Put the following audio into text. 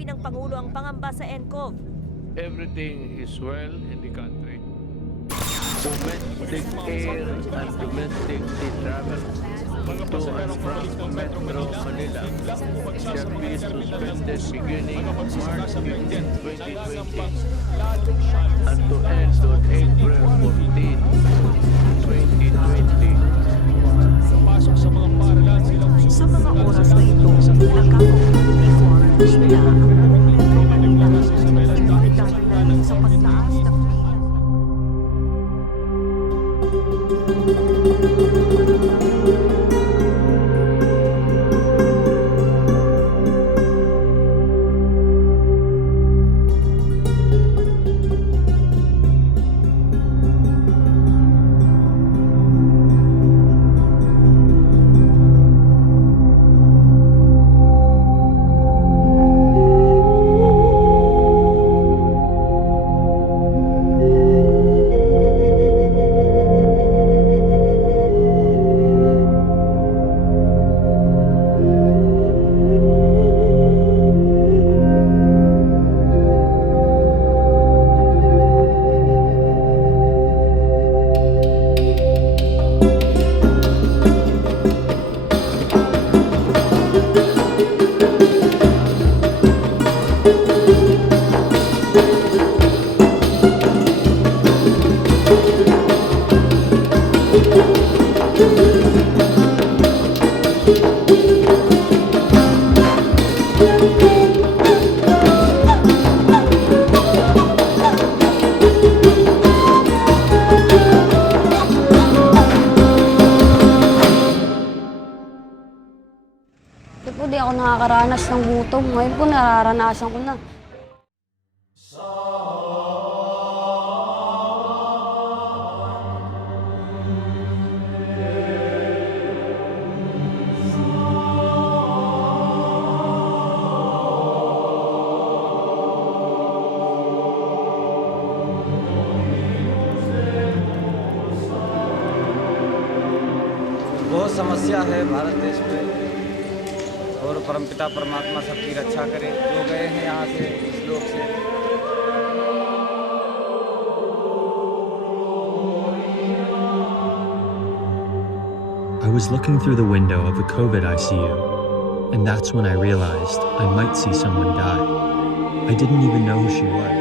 Linawi ng Pangulo ang pangamba sa NCOV. Everything is well in the country. Domestic air and domestic sea travel to and from Metro Manila shall be suspended beginning March 15, 2020 and to end on April 14, 2020. Sa mga oras na ito, nagkaka-community quarantine na ang buong Metro Manila. Ito ay dahil na rin sa pagtaas ng Di ako nakakaranas ng gutom. Ngayon po nararanasan ko na. बहुत समस्या है भारत देश में और परमपिता परमात्मा सबकी रक्षा करे जो गए हैं यहाँ से इस लोक से। I was looking through the window of the COVID ICU, and that's when I realized I might see someone die. I didn't even know who she was.